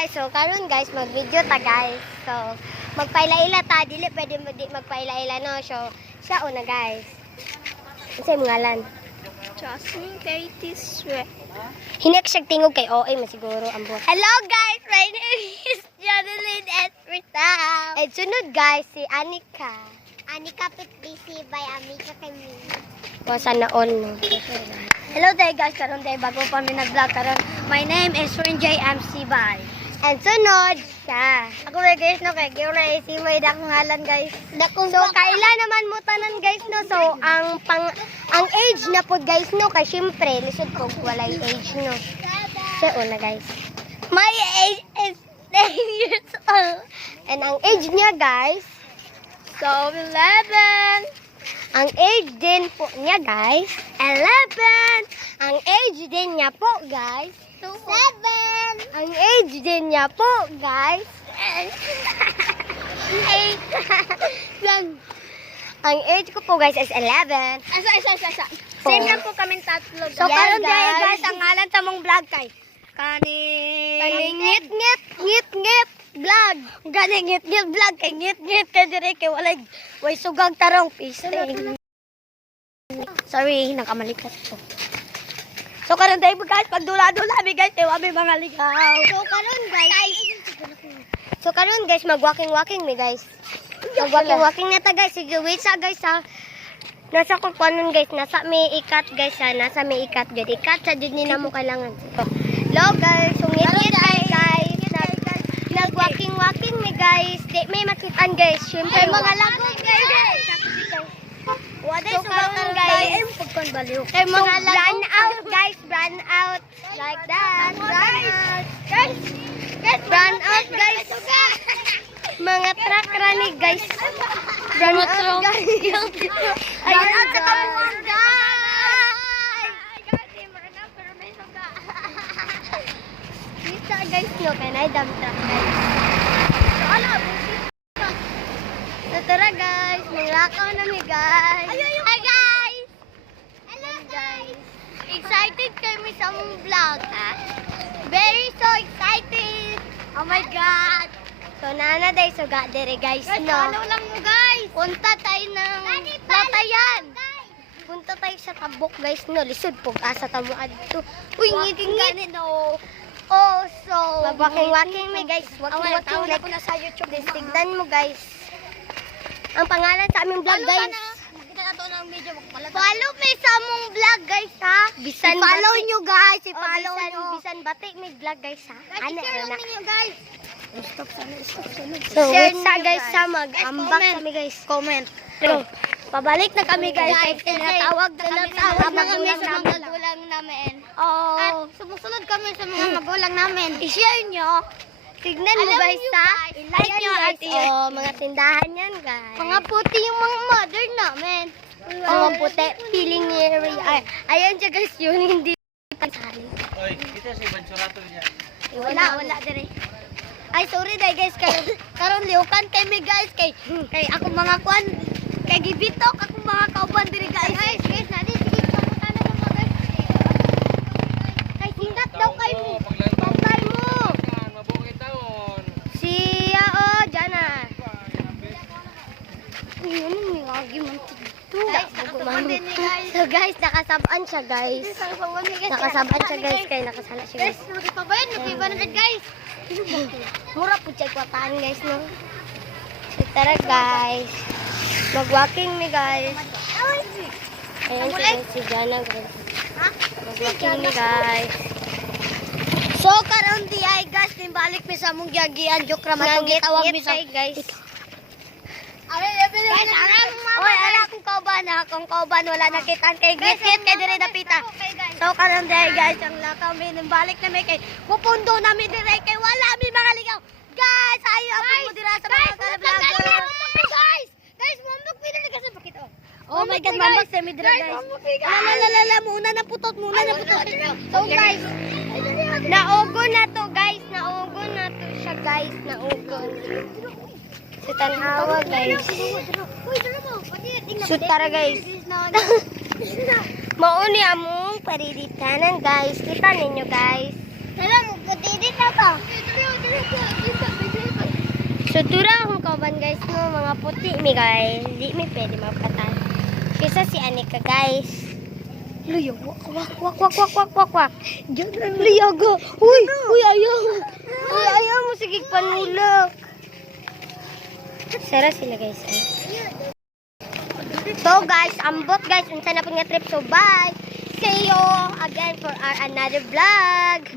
guys, so karon guys mag-video ta guys. So magpaila-ila ta, dili pwede magpaila-ila no. So siya una guys. Unsay ngalan? Jasmine Katie Sweat. Hinek siya tingog kay OA masiguro ang buhat. Hello guys, my name is Jadeline Esprita. And sunod guys si Anika. Anika Pitbisi by Amiga Kami. Wasa na all no. Hello there guys, karon day bago pa mi nag-vlog karon. My name is Renjay MC by. And sunod siya. Ako guys no kay Gura si may dakong ngalan guys. So kaila naman mo tanan guys no. So ang age na pod guys no kay syempre lisod ko walay age no. Siya una guys. My age is 10 years old. And ang age niya guys, So 11. ang age din po niya guys, 11. Ang age din niya po guys, 7. ang age din niya po guys, 8. Lang. ang age ko po guys is 11. Asa. Same lang po kami tatlo. So, Yes, karon day guys. ang ngalan sa mong vlog kay ngit vlog. Gani ngit vlog kay ngit kay dire kay way sugag tarong pisting. Sorry, nakamalikat ko. So karon day guys pagdula-dula mi guys kay wa mi mga ligaw. So karon guys mag-walking mi guys. Mag-walking na ta guys. Sige wait sa guys ha. Nasa ko panon guys, nasa may ikat guys ha, nasa may ikat jud. Ikat sa jud ni namo kailangan. Hello guys, sungit guys. Nag-walking mi guys. Di may makitaan guys. Syempre mga lagog guys. Waday So, karon, guys. Kay So, run out guys, run out. Like that. Guys. Run out guys. Mga truck running guys. Run out guys. Run out sa kamuan guys. Kita guys no, kanay dump truck guys. So tara guys, manglakaw na mi guys. Hi guys. Hello guys. Excited kami sa mong vlog, ha? Very so excited. Oh my God. So nana day suga dire guys Guys, no. follow lang mo guys. Punta tayo ng Latayan. Punta tayo sa tabok guys no. Lisod po asa tamo adto. Uy ngit no. Oh, so mag-walking mi guys. Walking Tawag like ko na sa YouTube. tignan mo guys. Ang pangalan sa aming vlog guys. Kita na to ng video. Follow me sa among vlog guys ha. Bisan I-follow bati. nyo guys. Oh, I-follow bisan, nyo. bisan bati may vlog guys ha. Ano Ano na. ninyo guys. So, Share wait sa nyo, guys guys. sa mag-ambak comment. kami guys. Comment. So, pabalik na kami guys. Guys, Tinatawag na kami sa mga magulang magulang namin. Oh. At sumusunod kami sa mga magulang namin. I-share nyo. Tignan mo Alam guys nyo, ha. guys. I-like Ayan, nyo guys. at i-like Oh, mga tindahan yan guys. Mga puti yung mga mother namin. Oh, puti. Feeling area. Ay, ayan siya guys yun. Hindi pansali. Oy, kita si Bansurato niya. Wala dire. Ay, sorry dahil guys, karon liukan kay me guys, kay ako mga kwan, kay gibitok ako mga kauban dire guys. Guys, nadi sige papunta na sa mga guys. Kay hingat daw kay mo. Pagkay mo. Mabuhay taon. Siya oh, dyan na. Yun, may agi man dito. Guys, nakatupan din ni guys. So guys, nakasabaan siya guys. Nakasabaan siya guys, kaya nakasala siya Guys, guys. nuri pa ba yun? Nag-500 guys. Mura po siya kwataan guys no. So tara guys. Mag-walking mi guys. Ayan si guys, si Jana guys. Ha? Mag-walking mi guys. So, karon di ay guys, timbalik mi sa mong giagian, joke ra matugit tawag mi sa guys. Guys, aram mama. Oy, ala kung kauban ha, kung kauban wala nakitaan kay git-git kay dire dapita. So karon day guys, ang lakaw mi balik na may kay pupundo na mi dire kay wala mi mga ligaw. Guys, ayo ako mo dira sa mga vlogger. Guys, mambok mi diri kasi pakita. Oh my god, mambok sa mi dira guys. Lalala muna na putot. So guys, Naugon na to guys, naugon na to siya guys, naugon. Si Tanhawa guys. Shoot tara guys. Mauni among pariritanan guys. Kita ninyo guys. Hello, magkatidit na to. So, tura akong kauban guys, no, mga puti mi guys. Di mi pwede mapatay. Kisa si Anika guys. Luyo, wak, wak, wak, wak, wak, wak, wak, wak. Liyaga. Uy, uy, ayaw. Uy, ayaw mo, sige, panulak. Sara sila guys. Ay. So guys, ambot guys. Unsa na po nga trip. So bye. See you again for our another vlog.